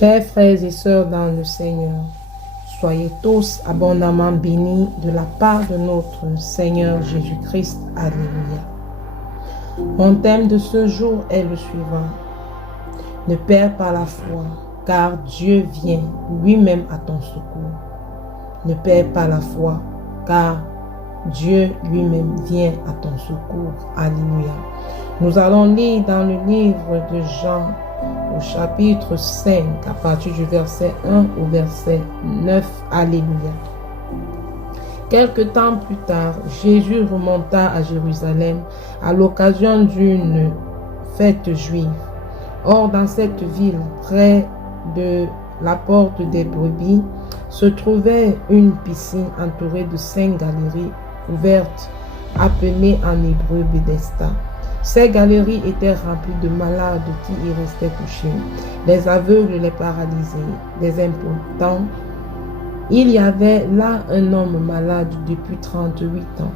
Chers frères et sœurs dans le Seigneur, soyez tous abondamment bénis de la part de notre Seigneur Jésus-Christ. Alléluia. Mon thème de ce jour est le suivant. Ne perds pas la foi, car Dieu vient lui-même à ton secours. Ne perds pas la foi, car Dieu lui-même vient à ton secours. Alléluia. Nous allons lire dans le livre de Jean, au chapitre 5, à partir du verset 1 au verset 9. Alléluia. Quelque temps plus tard, Jésus remonta à Jérusalem à l'occasion d'une fête juive. Or, dans cette ville, près de la porte des brebis, se trouvait une piscine entourée de 5 galeries ouvertes, appelées en hébreu Bethesda. Ces galeries étaient remplies de malades qui y restaient couchés, les aveugles, les paralysés, les impotents. Il y avait là un homme malade depuis 38 ans.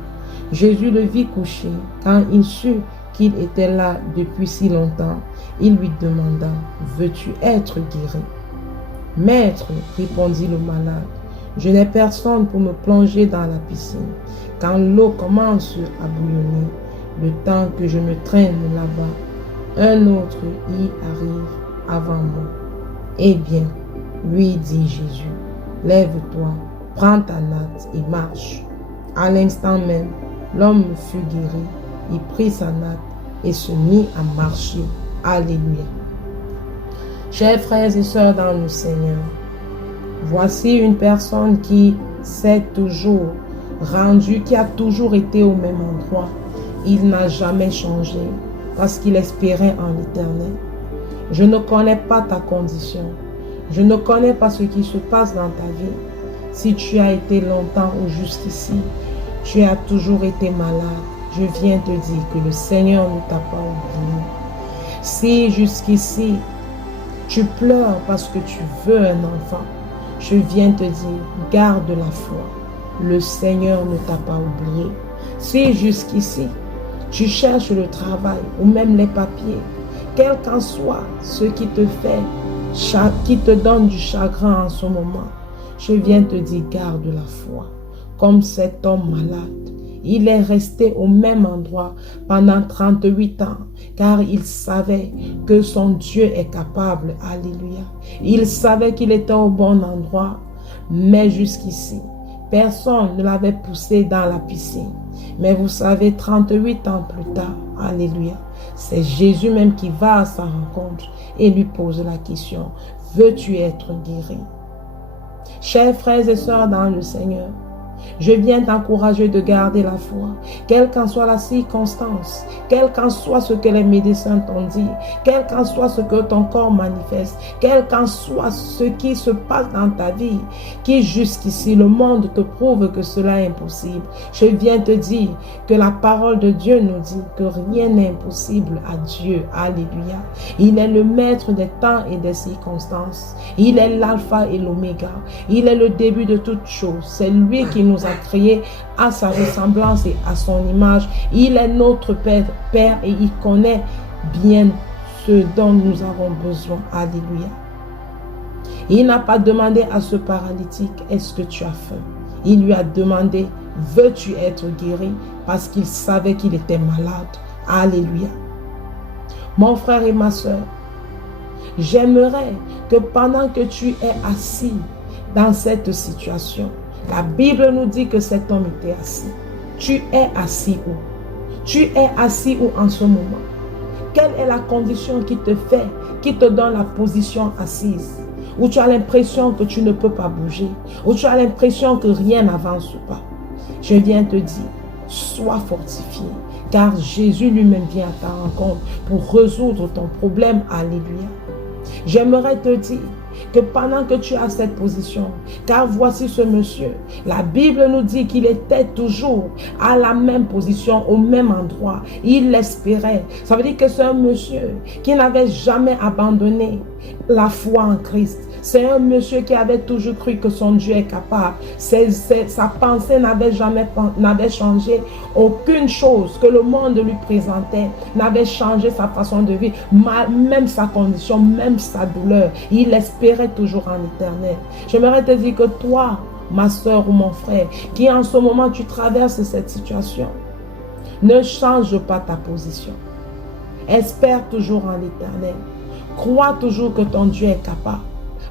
Jésus le vit couché. Quand il sut qu'il était là depuis si longtemps, il lui demanda, « Veux-tu être guéri ?» « Maître, répondit le malade, je n'ai personne pour me plonger dans la piscine. Quand l'eau commence à bouillonner, le temps que je me traîne là-bas, un autre y arrive avant moi. » Eh bien, lui dit Jésus, lève-toi, prends ta natte et marche. À l'instant même, l'homme fut guéri, il prit sa natte et se mit à marcher. Alléluia. Chers frères et sœurs dans le Seigneur, voici une personne qui s'est toujours rendue, qui a toujours été au même endroit. Il n'a jamais changé parce qu'il espérait en l'Éternel. Je ne connais pas ta condition. Je ne connais pas ce qui se passe dans ta vie. Si tu as été longtemps ou jusqu'ici, tu as toujours été malade. Je viens te dire que le Seigneur ne t'a pas oublié. Si jusqu'ici, tu pleures parce que tu veux un enfant, je viens te dire, garde la foi. Le Seigneur ne t'a pas oublié. Si jusqu'ici, tu cherches le travail ou même les papiers, quel qu'en soit ce qui te fait, qui te donne du chagrin en ce moment, je viens te dire, garde la foi. Comme cet homme malade, il est resté au même endroit pendant 38 ans, car il savait que son Dieu est capable. Alléluia. Il savait qu'il était au bon endroit, mais jusqu'ici, personne ne l'avait poussé dans la piscine. Mais vous savez, 38 ans plus tard, alléluia, c'est Jésus même qui va à sa rencontre et lui pose la question, veux-tu être guéri? Chers frères et sœurs dans le Seigneur, je viens t'encourager de garder la foi, quelle qu'en soit la circonstance, quel qu'en soit ce que les médecins t'ont dit, quel qu'en soit ce que ton corps manifeste, quel qu'en soit ce qui se passe dans ta vie, qui jusqu'ici le monde te prouve que cela est impossible. Je viens te dire que la parole de Dieu nous dit que rien n'est impossible à Dieu. Alléluia. Il est le maître des temps et des circonstances. Il est l'alpha et l'oméga. Il est le début de toutes choses. C'est lui qui nous a créés à sa ressemblance et à son image. Il est notre Père et il connaît bien ce dont nous avons besoin. Alléluia. Il n'a pas demandé à ce paralytique, est-ce que tu as faim? Il lui a demandé, veux-tu être guéri? Parce qu'il savait qu'il était malade. Alléluia. Mon frère et ma soeur, j'aimerais que pendant que tu es assis dans cette situation, la Bible nous dit que cet homme était assis. Tu es assis où? Tu es assis où en ce moment? Quelle est la condition qui te fait, qui te donne la position assise? Où tu as l'impression que tu ne peux pas bouger? Où tu as l'impression que rien n'avance pas? Je viens te dire, sois fortifié, car Jésus lui-même vient à ta rencontre pour résoudre ton problème. Alléluia. J'aimerais te dire que pendant que tu as cette position, car voici ce monsieur, la Bible nous dit qu'il était toujours à la même position, au même endroit. Il l'espérait. Ça veut dire que c'est un monsieur qui n'avait jamais abandonné. la foi en Christ. C'est un monsieur qui avait toujours cru que son Dieu est capable. Sa pensée n'avait changé. Aucune chose que le monde lui présentait n'avait changé sa façon de vivre. Même sa condition, même sa douleur. Il espérait toujours en l'éternel. J'aimerais te dire que toi, ma soeur ou mon frère, qui en ce moment tu traverses cette situation, ne change pas ta position. Espère toujours en l'éternel. Crois toujours que ton Dieu est capable.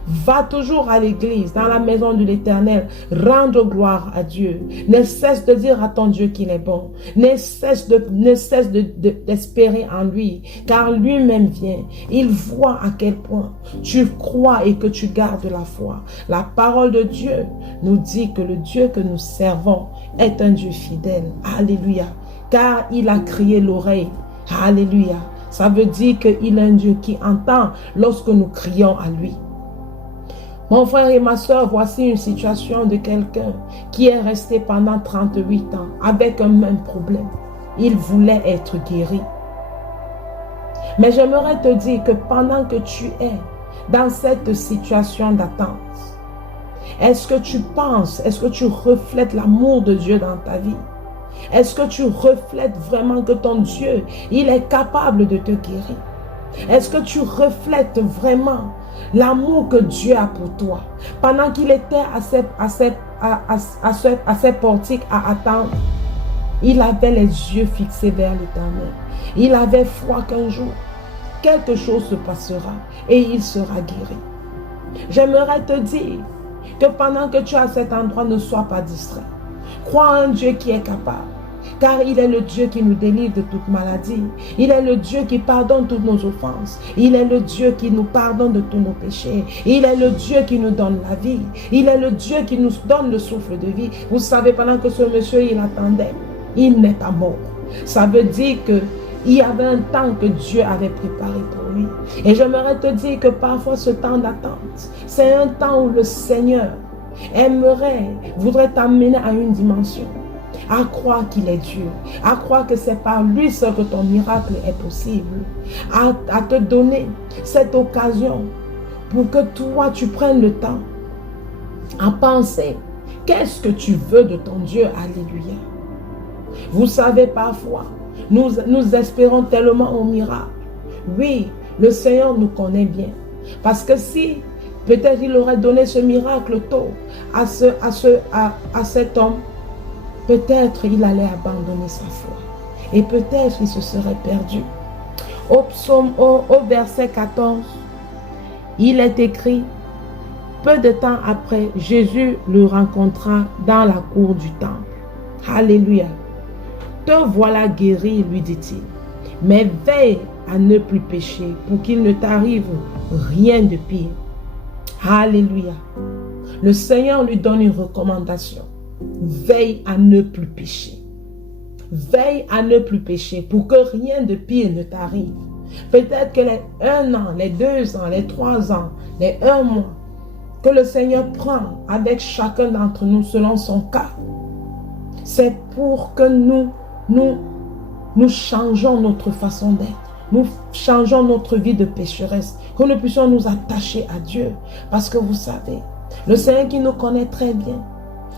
Va toujours à l'église, dans la maison de l'éternel. Rendre gloire à Dieu. Ne cesse de dire à ton Dieu qu'il est bon. Ne cesse d'espérer en lui. Car lui-même vient. Il voit à quel point tu crois et que tu gardes la foi. La parole de Dieu nous dit que le Dieu que nous servons est un Dieu fidèle. Alléluia. Car il a crié l'oreille. Alléluia. Ça veut dire qu'il est un Dieu qui entend lorsque nous crions à lui. Mon frère et ma soeur, voici une situation de quelqu'un qui est resté pendant 38 ans avec un même problème. Il voulait être guéri. Mais j'aimerais te dire que pendant que tu es dans cette situation d'attente, est-ce que tu penses, est-ce que tu reflètes l'amour de Dieu dans ta vie? Est-ce que tu reflètes vraiment que ton Dieu, il est capable de te guérir? Est-ce que tu reflètes vraiment l'amour que Dieu a pour toi? Pendant qu'il était à ses portiques à attendre, il avait les yeux fixés vers l'Éternel. Il avait foi qu'un jour, quelque chose se passera et il sera guéri. J'aimerais te dire que pendant que tu es à cet endroit, ne sois pas distrait. Crois en un Dieu qui est capable. Car il est le Dieu qui nous délivre de toute maladie. Il est le Dieu qui pardonne toutes nos offenses. Il est le Dieu qui nous pardonne de tous nos péchés. Il est le Dieu qui nous donne la vie. Il est le Dieu qui nous donne le souffle de vie. Vous savez, pendant que ce monsieur, il attendait, il n'est pas mort. Ça veut dire que il y avait un temps que Dieu avait préparé pour lui. Et j'aimerais te dire que parfois ce temps d'attente, c'est un temps où le Seigneur voudrait t'amener à une dimension, à croire qu'il est Dieu, à croire que c'est par lui seul que ton miracle est possible, à te donner cette occasion pour que toi tu prennes le temps à penser, qu'est-ce que tu veux de ton Dieu? Alléluia. Vous savez, parfois, nous espérons tellement au miracle. Oui, le Seigneur nous connaît bien. Parce que si peut-être il aurait donné ce miracle tôt à cet homme, peut-être il allait abandonner sa foi. Et peut-être il se serait perdu. Au verset 14, il est écrit, peu de temps après, Jésus le rencontra dans la cour du temple. Alléluia. Te voilà guéri, lui dit-il. Mais veille à ne plus pécher pour qu'il ne t'arrive rien de pire. Alléluia. Le Seigneur lui donne une recommandation. Veille à ne plus pécher. Veille à ne plus pécher pour que rien de pire ne t'arrive. Peut-être que les 1 an, les 2 ans, les 3 ans, les 1 mois que le Seigneur prend avec chacun d'entre nous selon son cas, c'est pour que nous changeons notre façon d'être. Nous changeons notre vie de pécheresse. Que nous puissions nous attacher à Dieu. Parce que vous savez, le Seigneur qui nous connaît très bien,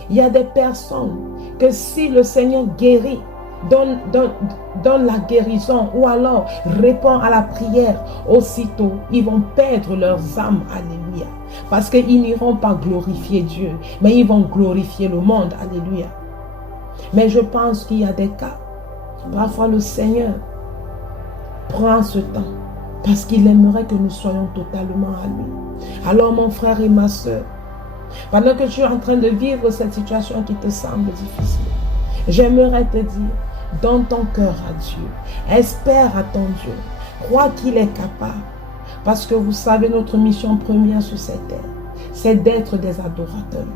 il y a des personnes que si le Seigneur guérit, donne la guérison ou alors répond à la prière, aussitôt, ils vont perdre leurs âmes. Alléluia. Parce qu'ils n'iront pas glorifier Dieu, mais ils vont glorifier le monde. Alléluia. Mais je pense qu'il y a des cas, parfois le Seigneur prend ce temps parce qu'il aimerait que nous soyons totalement à lui. Alors mon frère et ma soeur, pendant que tu es en train de vivre cette situation qui te semble difficile, j'aimerais te dire, donne ton cœur à Dieu, espère à ton Dieu, crois qu'il est capable. Parce que vous savez, notre mission première sur cette terre, c'est d'être des adorateurs.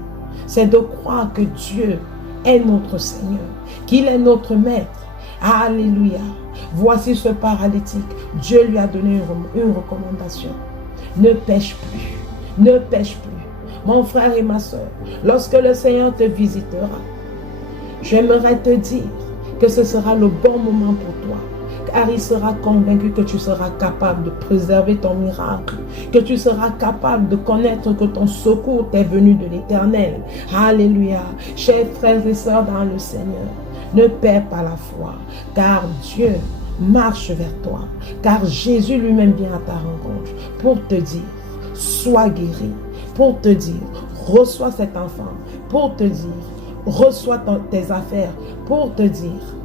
C'est de croire que Dieu est notre Seigneur, qu'il est notre Maître. Alléluia. Voici ce paralytique. Dieu lui a donné une recommandation. Ne pêche plus. Ne pêche plus. Mon frère et ma soeur, lorsque le Seigneur te visitera, j'aimerais te dire que ce sera le bon moment pour toi. car il sera convaincu que tu seras capable de préserver ton miracle, que tu seras capable de connaître que ton secours t'est venu de l'Éternel. Alléluia. Chers frères et sœurs dans le Seigneur, ne perds pas la foi, car Dieu marche vers toi, car Jésus lui-même vient à ta rencontre pour te dire, sois guéri, pour te dire, reçois cet enfant, pour te dire, reçois tes affaires, pour te dire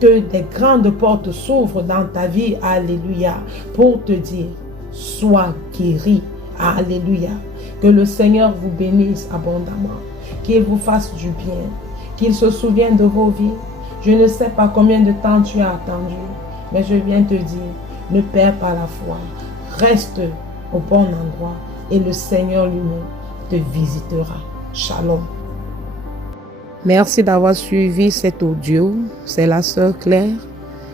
que des grandes portes s'ouvrent dans ta vie, alléluia, pour te dire, sois guéri, alléluia. Que le Seigneur vous bénisse abondamment, qu'il vous fasse du bien, qu'il se souvienne de vos vies. Je ne sais pas combien de temps tu as attendu, mais je viens te dire, ne perds pas la foi, reste au bon endroit et le Seigneur lui-même te visitera. Shalom. Merci d'avoir suivi cet audio, c'est la sœur Claire.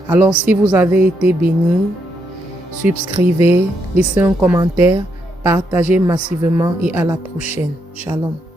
Alors si vous avez été béni, subscrivez, laissez un commentaire, partagez massivement et à la prochaine. Shalom.